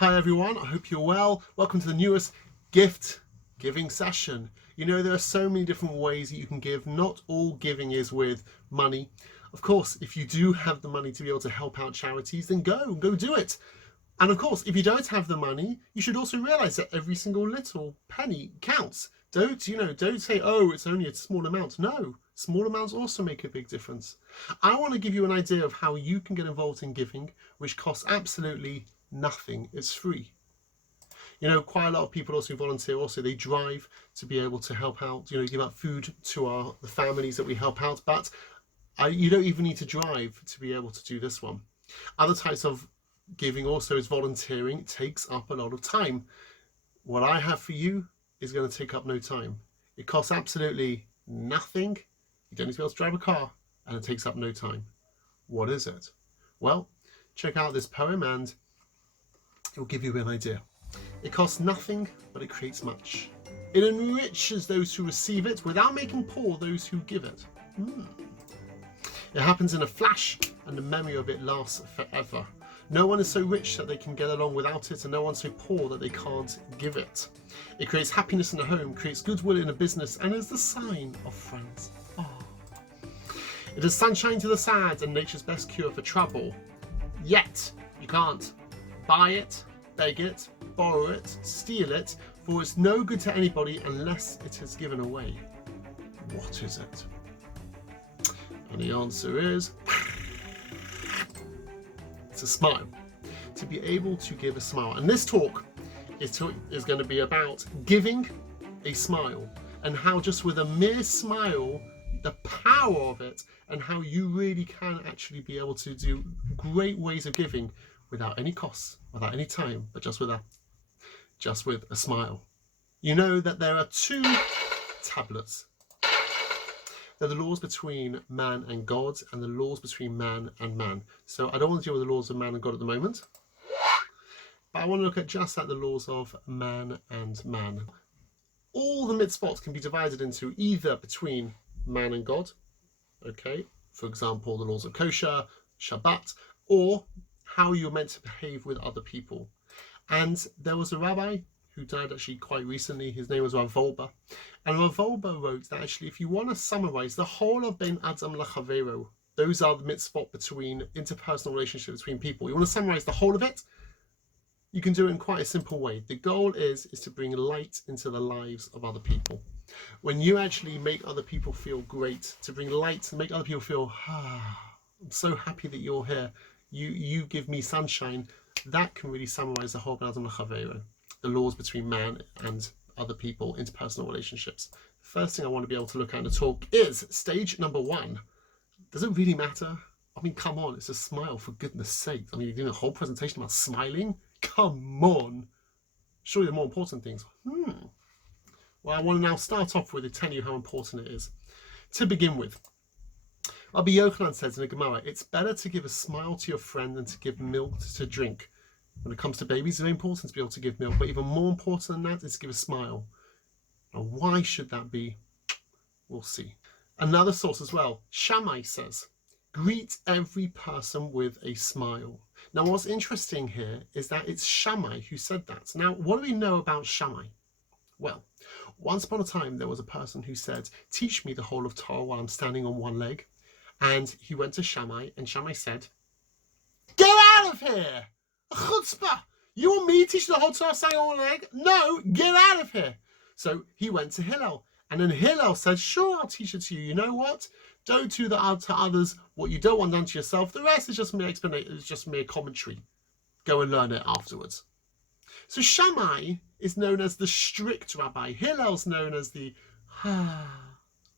Hi everyone, I hope you're well. Welcome to the newest gift giving session. You know, there are so many different ways that you can give. Not all giving is with money. Of course, if you do have the money to be able to help out charities, then go do it. And of course, if you don't have the money, you should also realize that every single little penny counts. Don't say, oh, it's only a small amount. No, small amounts also make a big difference. I want to give you an idea of how you can get involved in giving, which costs absolutely nothing. It's free. You know, quite a lot of people also volunteer. Also, they drive to be able to help out. You know, give out food to the families that we help out. But you don't even need to drive to be able to do this one. Other types of giving also is volunteering. It takes up a lot of time. What I have for you is going to take up no time. It costs absolutely nothing. You don't need to be able to drive a car, and it takes up no time. What is it? Well, check out this poem and it will give you an idea. It costs nothing, but it creates much. It enriches those who receive it without making poor those who give it. It happens in a flash, and the memory of it lasts forever. No one is so rich that they can get along without it, and no one so poor that they can't give it. It creates happiness in a home, creates goodwill in a business, and is the sign of friends. It is sunshine to the sad and nature's best cure for trouble. Yet, you can't buy it, beg it, borrow it, steal it, for it's no good to anybody unless it is given away. What is it? And the answer is, it's a smile. To be able to give a smile. And this talk is going to be about giving a smile and how just with a mere smile, the power of it, and how you really can actually be able to do great ways of giving without any costs, without any time, but just with a smile. You know that there are two tablets. They're the laws between man and God, and the laws between man and man. So I don't want to deal with the laws of man and God at the moment, but I want to look at just at the laws of man and man. All the mitzvot can be divided into either between man and God, okay, for example, the laws of kosher, Shabbat, or how you're meant to behave with other people. And there was a rabbi who died actually quite recently. His name was Rav Wolber. And Rav Wolber wrote that actually, if you want to summarize the whole of Ben Adam Lachavero, those are the mitzvot between interpersonal relationships between people. You want to summarize the whole of it? You can do it in quite a simple way. The goal is to bring light into the lives of other people. When you actually make other people feel great, to bring light and make other people feel, I'm so happy that you're here. You give me sunshine. That can really summarize the whole Ben Adam Lachavero, the laws between man and other people, interpersonal relationships. First thing I want to be able to look at in the talk is stage number 1. Does it really matter? I mean, come on, it's a smile, for goodness sake. I mean, you're doing a whole presentation about smiling? Come on. Surely there are more important things. Well, I want to now start off with telling you how important it is. To begin with, Rabbi Yochanan says in the Gemara, it's better to give a smile to your friend than to give milk to drink. When it comes to babies, it's very important to be able to give milk, but even more important than that is to give a smile. Now, why should that be? We'll see. Another source as well, Shammai says, greet every person with a smile. Now, what's interesting here is that it's Shammai who said that. Now, what do we know about Shammai? Well, once upon a time, there was a person who said, teach me the whole of Torah while I'm standing on one leg. And he went to Shammai, and Shammai said, get out of here! A chutzpah! You want me to teach you the whole Torah standing on one leg? No, get out of here! So he went to Hillel, and then Hillel said, sure, I'll teach it to you. You know what? Don't do that to others what you don't want done to yourself. The rest is just mere explanation, it's just mere commentary. Go and learn it afterwards. So Shammai is known as the strict rabbi. Hillel's known as the,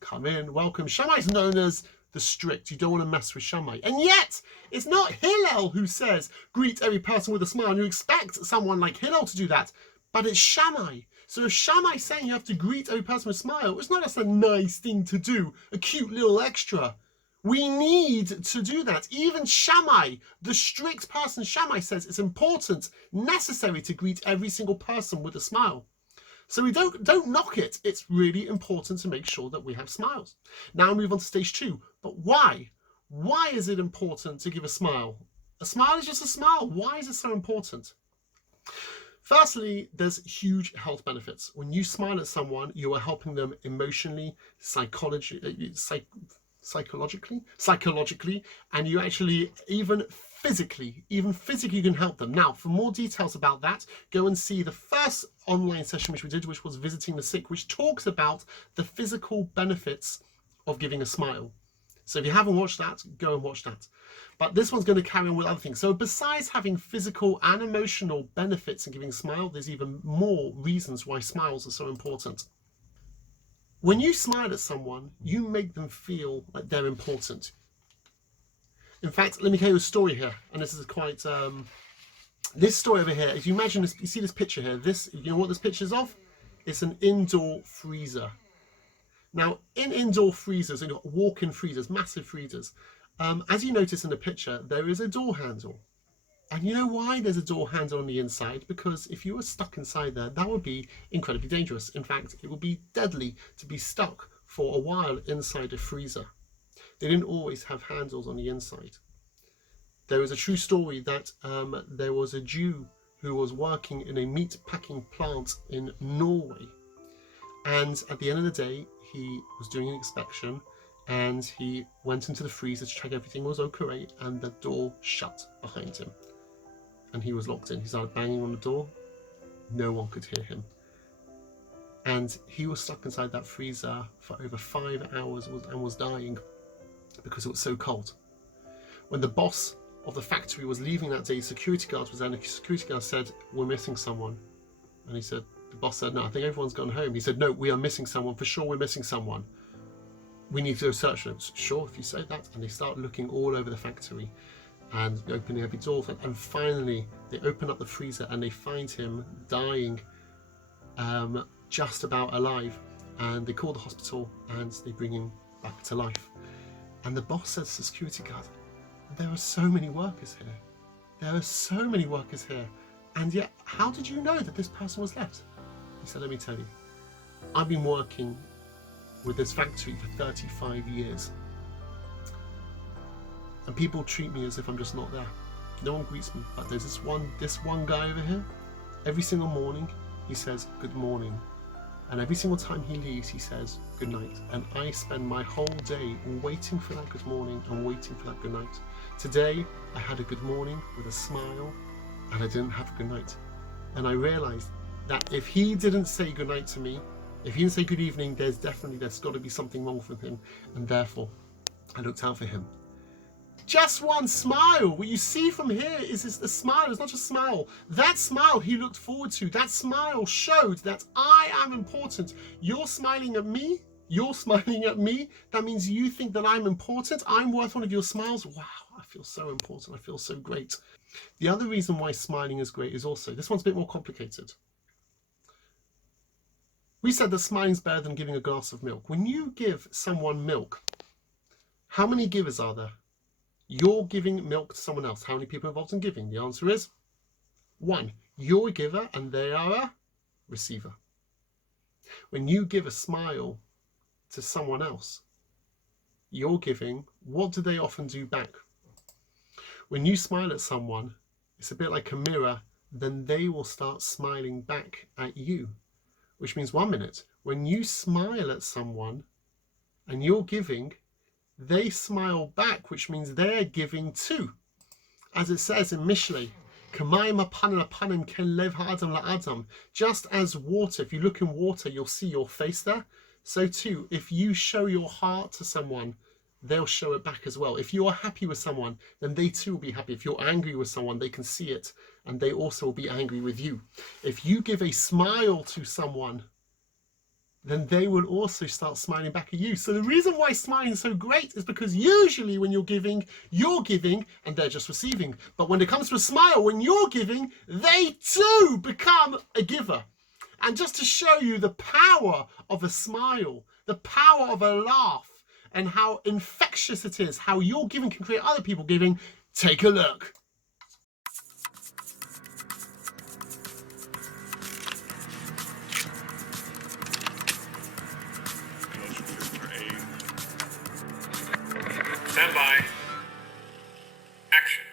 come in, welcome. Shammai's known as the strict. You don't want to mess with Shammai. And yet, it's not Hillel who says, greet every person with a smile. And you expect someone like Hillel to do that, but it's Shammai. So if Shammai's saying you have to greet every person with a smile, it's not just a nice thing to do, a cute little extra. We need to do that. Even Shammai, the strict person, Shammai says it's important, necessary to greet every single person with a smile. So we don't knock it. It's really important to make sure that we have smiles. Now move on to stage 2. But why? Why is it important to give a smile? A smile is just a smile. Why is it so important? Firstly, there's huge health benefits. When you smile at someone, you are helping them emotionally, psychologically, and you actually even physically you can help them. Now, for more details about that, go and see the first online session which we did, which was Visiting the Sick, which talks about the physical benefits of giving a smile. So if you haven't watched that, go and watch that. But this one's going to carry on with other things. So besides having physical and emotional benefits in giving a smile, there's even more reasons why smiles are so important. When you smile at someone, you make them feel like they're important. In fact, let me tell you a story here, and this is quite this story over here. If you imagine this, you see this picture here. This, you know what this picture is of? It's an indoor freezer. Now, in indoor freezers, and walk-in freezers, massive freezers, as you notice in the picture, there is a door handle. And you know why there's a door handle on the inside? Because if you were stuck inside there, that would be incredibly dangerous. In fact, it would be deadly to be stuck for a while inside a freezer. They didn't always have handles on the inside. There is a true story that there was a Jew who was working in a meat packing plant in Norway. And at the end of the day, he was doing an inspection and he went into the freezer to check everything was okay, and the door shut behind him. And he was locked in. He started banging on the door. No one could hear him. And he was stuck inside that freezer for over 5 hours and was dying because it was so cold. When the boss of the factory was leaving that day, security guard was there, and the security guard said, "We're missing someone." And he said, the boss said, "No, I think everyone's gone home." He said, "No, we are missing someone. For sure, we're missing someone. We need to go search for them." "Sure, if you say that." And they start looking all over the factory and opening every door. And finally, they open up the freezer and they find him dying, just about alive. And they call the hospital and they bring him back to life. And the boss says to the security guard, "There are so many workers here. There are so many workers here. And yet, how did you know that this person was left?" He said, "Let me tell you. I've been working with this factory for 35 years. And people treat me as if I'm just not there. No one greets me. But there's this one guy over here. Every single morning, he says, 'Good morning.' And every single time he leaves, he says, 'Good night.' And I spend my whole day waiting for that good morning and waiting for that good night. Today, I had a good morning with a smile, and I didn't have a good night. And I realized that if he didn't say good night to me, if he didn't say good evening, there's got to be something wrong with him. And therefore, I looked out for him." Just one smile. What you see from here is the smile. It's not just a smile. That smile he looked forward to. That smile showed that I am important. You're smiling at me. You're smiling at me. That means you think that I'm important. I'm worth one of your smiles. Wow, I feel so important. I feel so great. The other reason why smiling is great is also, this one's a bit more complicated. We said that smiling is better than giving a glass of milk. When you give someone milk, how many givers are there? You're giving milk to someone else. How many people are involved in giving? The answer is 1. You're a giver and they are a receiver. When you give a smile to someone else, you're giving. What do they often do back? When you smile at someone, it's a bit like a mirror, then they will start smiling back at you. Which means, 1 minute, when you smile at someone and you're giving, they smile back, which means they're giving too. As it says in Mishlei, "Kamayim apanim apanim ken lev ha'adam la'adam." Just as water, if you look in water, you'll see your face there. So too, if you show your heart to someone, they'll show it back as well. If you are happy with someone, then they too will be happy. If you're angry with someone, they can see it and they also will be angry with you. If you give a smile to someone, then they will also start smiling back at you. So the reason why smiling is so great is because usually when you're giving and they're just receiving. But when it comes to a smile, when you're giving, they too become a giver. And just to show you the power of a smile, the power of a laugh, and how infectious it is, how your giving can create other people giving, take a look. Stand by. Action.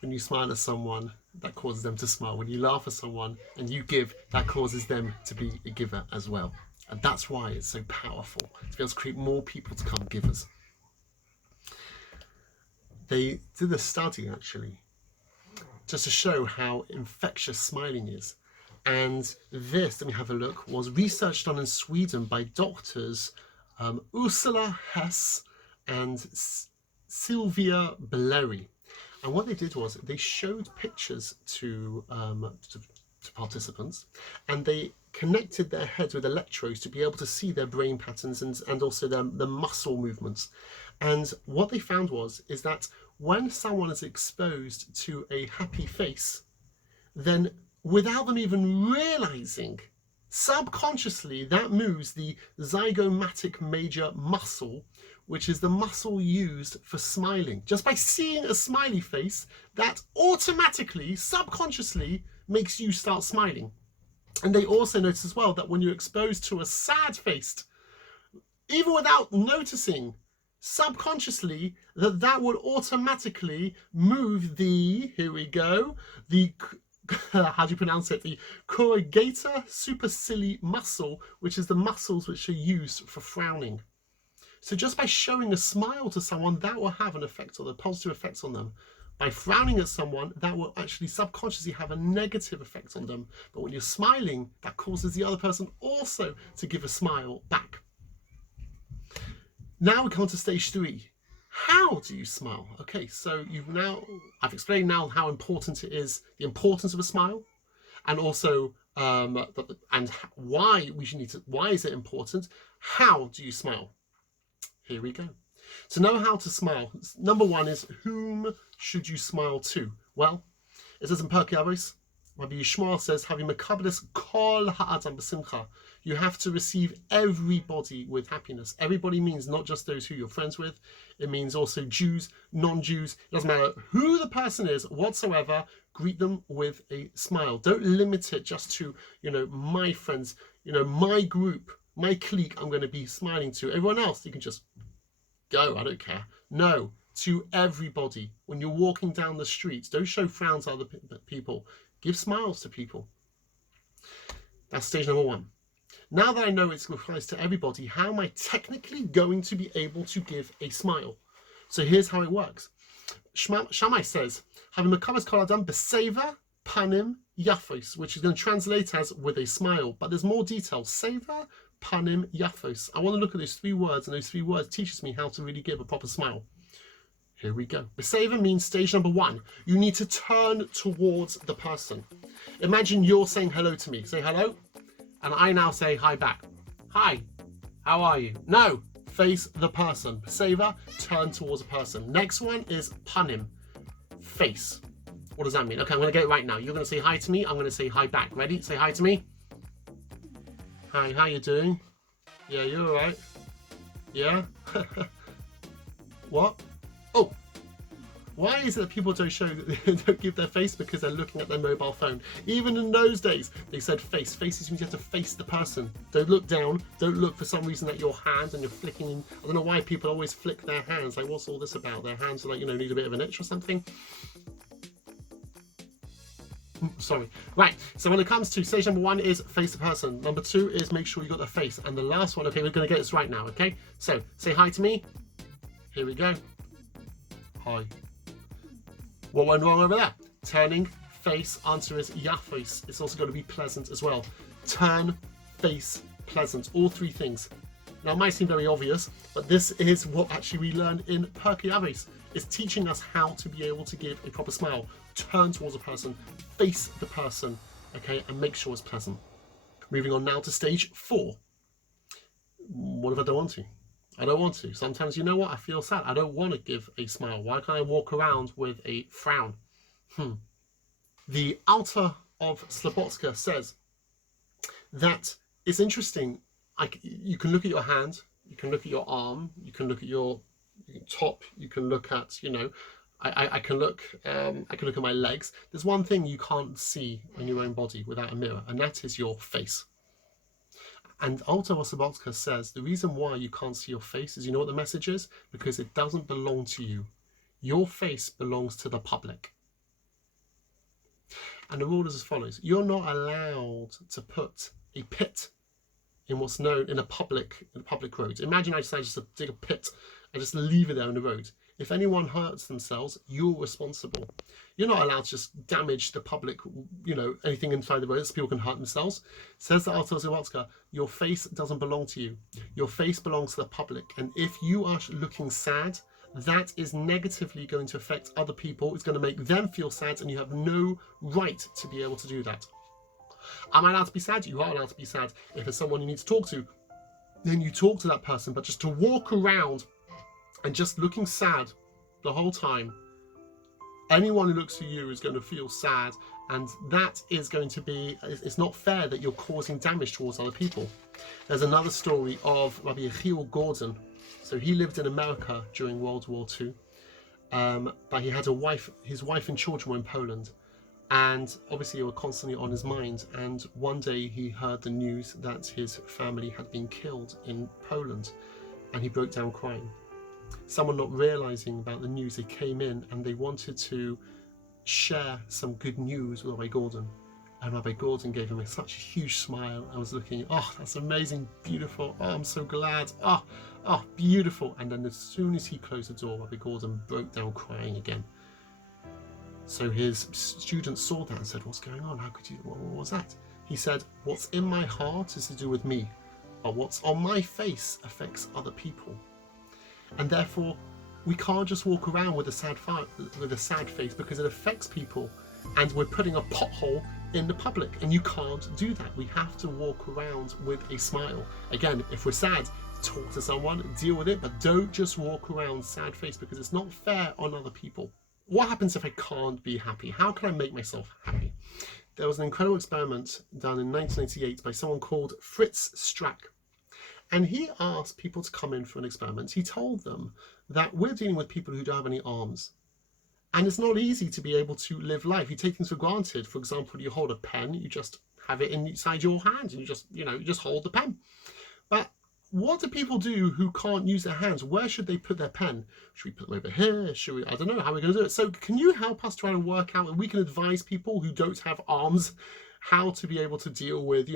When you smile at someone, that causes them to smile. When you laugh at someone and you give, that causes them to be a giver as well. And that's why it's so powerful, to be able to create more people to come givers. They did a study actually, just to show how infectious smiling is. And this, let me have a look, was research done in Sweden by doctors Ursula Hess and Sylvia Belleri. And what they did was they showed pictures to participants, and they connected their heads with electrodes to be able to see their brain patterns and also the muscle movements. And what they found is that when someone is exposed to a happy face, then without them even realizing, subconsciously that moves the zygomatic major muscle, which is the muscle used for smiling. Just by seeing a smiley face, that automatically, subconsciously makes you start smiling. And they also notice as well that when you're exposed to a sad face, even without noticing, subconsciously, that would automatically move the, here we go, the, how do you pronounce it? The corrugator supercilii muscle, which is the muscles which are used for frowning. So just by showing a smile to someone, that will have an effect, or a positive effect on them. By frowning at someone, that will actually subconsciously have a negative effect on them. But when you're smiling, that causes the other person also to give a smile back. Now we come to stage 3. How do you smile? Okay, so I've explained now how important it is, the importance of a smile, and also and why is it important? How do you smile? Here we go. To know how to smile, number 1 is, whom should you smile to? Well, it says in Pirkei Avos, Rabbi Yishmael says, "Havi mekabeles kol ha'adam b'simcha." You have to receive everybody with happiness. Everybody means not just those who you're friends with. It means also Jews, non-Jews. It doesn't matter who the person is whatsoever. Greet them with a smile. Don't limit it just to, my friends, my group, my clique. I'm going to be smiling to. Everyone else, you can just go. I don't care. No, to everybody. When you're walking down the streets, don't show frowns at other people. Give smiles to people. That's stage number 1. Now that I know it applies to everybody, how am I technically going to be able to give a smile? So here's how it works. Shammai says, "Having mekabeles kol adam b'seva panim yafos," which is going to translate as with a smile, but there's more detail. Seva panim yafos. I want to look at those 3 words, and those 3 words teaches me how to really give a proper smile. Here we go. B'seva means stage number 1. You need to turn towards the person. Imagine you're saying hello to me. Say hello. And I now say hi back. Hi, how are you? No, face the person. B'seva, turn towards a person. Next one is panim, face. What does that mean? Okay, I'm going to get it right now. You're going to say hi to me. I'm going to say hi back. Ready? Say hi to me. Hi, how you doing? Yeah, you're all right. Yeah? What? Oh, why is it that people don't don't give their face? Because they're looking at their mobile phone. Even in those days, they said face. Faces means you have to face the person. Don't look down. Don't look for some reason at your hand and you're flicking. I don't know why people always flick their hands. Like, what's all this about? Their hands are like, need a bit of an itch or something. Sorry. Right, so when it comes to stage number 1 is face the person. Number 2 is make sure you got the face. And the last one, okay, we're going to get this right now, okay? So, say hi to me. Here we go. Hi. What went wrong over there? Turning, face, answer is yafos. It's also got to be pleasant as well. Turn, face, pleasant. All three things. Now, it might seem very obvious, but this is what actually we learn in Pirkei Avos. It's teaching us how to be able to give a proper smile. Turn towards a person, face the person, okay, and make sure it's pleasant. Moving on now to stage 4. What if I don't want to? I don't want to. Sometimes, you know what? I feel sad. I don't want to give a smile. Why can't I walk around with a frown? The Altar of Slobodka says that it's interesting. You can look at your hand, you can look at your arm, you can look at your top, you can look at, you know, I can look at my legs. There's one thing you can't see on your own body without a mirror, and that is your face. And Altar of Slobodka says the reason why you can't see your face is, you know what the message is? Because it doesn't belong to you. Your face belongs to the public. And the rule is as follows. You're not allowed to put a pit in what's known in a public road. Imagine I decided just to dig a pit and just leave it there in the road. If anyone hurts themselves, you're responsible. You're not allowed to just damage the public, you know, anything inside the road so people can hurt themselves. Says the Altar of Slobodka, your face doesn't belong to you. Your face belongs to the public. And if you are looking sad, that is negatively going to affect other people. It's going to make them feel sad, and you have no right to be able to do that. Am I allowed to be sad? You are allowed to be sad. If there's someone you need to talk to, then you talk to that person. But just to walk around and just looking sad the whole time, anyone who looks at you is going to feel sad, and that is going to be, it's not fair that you're causing damage towards other people. There's another story of Rabbi Yechiel Gordon. So he lived in America during World War II, but he had a wife, his wife and children were in Poland, and obviously they were constantly on his mind. And one day he heard the news that his family had been killed in Poland, and he broke down crying. Someone not realizing about the news, they came in and they wanted to share some good news with Rabbi Gordon. And Rabbi Gordon gave him such a huge smile. I was looking, oh, that's amazing, beautiful. Oh, I'm so glad. Oh, beautiful. And then as soon as he closed the door, Rabbi Gordon broke down crying again. So his students saw that and said, what's going on? How could you, what was that? He said, what's in my heart is to do with me, but what's on my face affects other people. And therefore, we can't just walk around with a sad face because it affects people, and we're putting a pothole in the public, and you can't do that. We have to walk around with a smile. Again, if we're sad, talk to someone, deal with it, but don't just walk around sad face, because it's not fair on other people. What happens if I can't be happy? How can I make myself happy? There was an incredible experiment done in 1988 by someone called Fritz Strack. And he asked people to come in for an experiment. He told them that we're dealing with people who don't have any arms. And it's not easy to be able to live life. You take things for granted. For example, you hold a pen, you just have it inside your hand, and you just hold the pen. But what do people do who can't use their hands? Where should they put their pen? Should we put them over here? Should we? I don't know how we're going to do it. So can you help us try to work out, and we can advise people who don't have arms how to be able to deal with,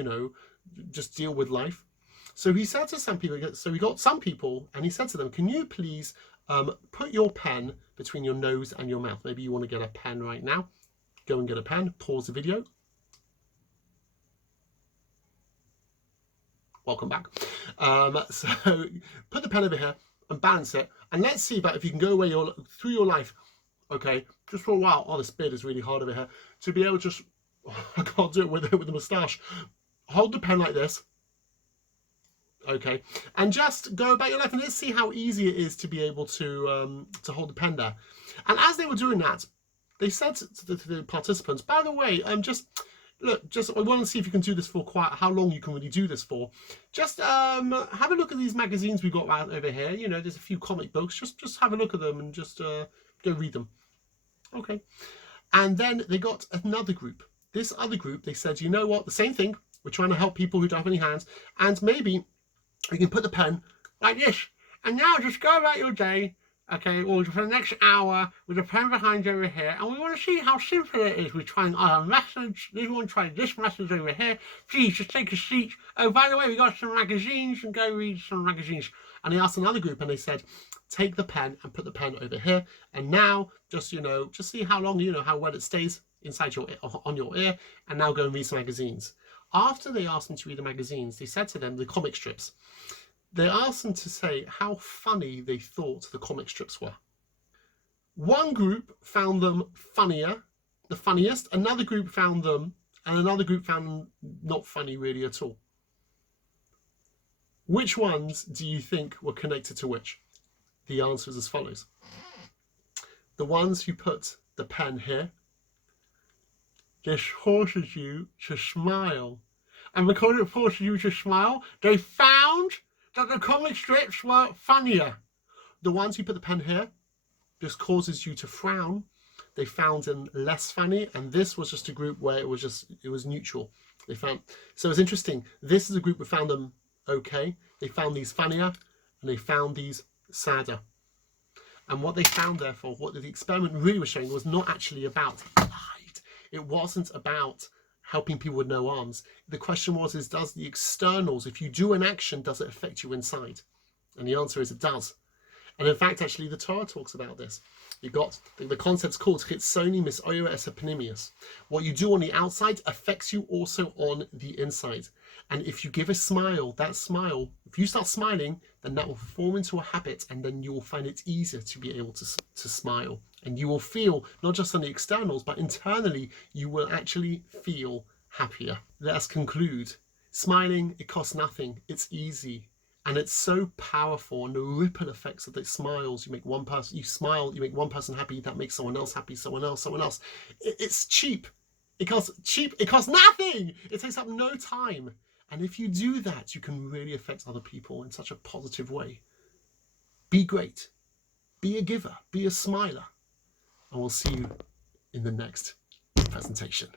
just deal with life? So he said to some people, so we got some people, and he said to them, can you please put your pen between your nose and your mouth? Maybe you want to get a pen right now. Go and get a pen, pause the video. Welcome back. So put the pen over here and balance it, and let's see about if you can go through your life, okay, just for a while. Oh, this beard is really hard over here. To be able to just, I can't do it with the moustache. Hold the pen like this. Okay, and just go about your life, and let's see how easy it is to be able to hold the pen there. And as they were doing that, they said to the participants, by the way, just I want to see if you can do this for how long you can really do this for. Just have a look at these magazines we got right over here. There's a few comic books. Just have a look at them and just go read them. Okay, and then they got another group. This other group, they said, you know what? The same thing. We're trying to help people who don't have any hands, and maybe you can put the pen like this, and now just go about your day, Okay, or for the next hour with a pen behind over here, and we want to see how simple it is. We're trying our message. This one trying this message over here. Please just take a seat. Oh, by the way, we got some magazines, and go read some magazines. And they asked another group, and they said, take the pen and put the pen over here. And now, just see how long, how well it stays inside your on your ear. And now go and read some magazines. After they asked them to read the magazines, they said to them the comic strips. They asked them to say how funny they thought the comic strips were. One group found them funnier, the funniest. Another group found them, and another group found them not funny really at all. Which ones do you think were connected to which? The answer is as follows. The ones who put the pen here, this forces you to smile. And because it forces you to smile, they found that the comic strips were funnier. The ones who put the pen here, this causes you to frown. They found them less funny, and this was just a group where it was neutral. So it's interesting. This is a group that found them okay. They found these funnier, and they found these sadder. And what they found, therefore, what the experiment really was showing was not actually about light. It wasn't about helping people with no arms. The question was, does the externals, if you do an action, does it affect you inside? And the answer is it does. And in fact, actually, the Torah talks about this. You've got the concept's called chitzoni misoyer es hapnimius. What you do on the outside affects you also on the inside. And if you give a smile, that smile, if you start smiling, then that will form into a habit, and then you will find it easier to be able to smile. And you will feel, not just on the externals, but internally, you will actually feel happier. Let us conclude. Smiling, it costs nothing. It's easy. And it's so powerful, and the ripple effects of the smiles, you smile, you make one person happy, that makes someone else happy, someone else. It's cheap. It costs nothing. It takes up no time. And if you do that, you can really affect other people in such a positive way. Be great. Be a giver. Be a smiler. And we'll see you in the next presentation.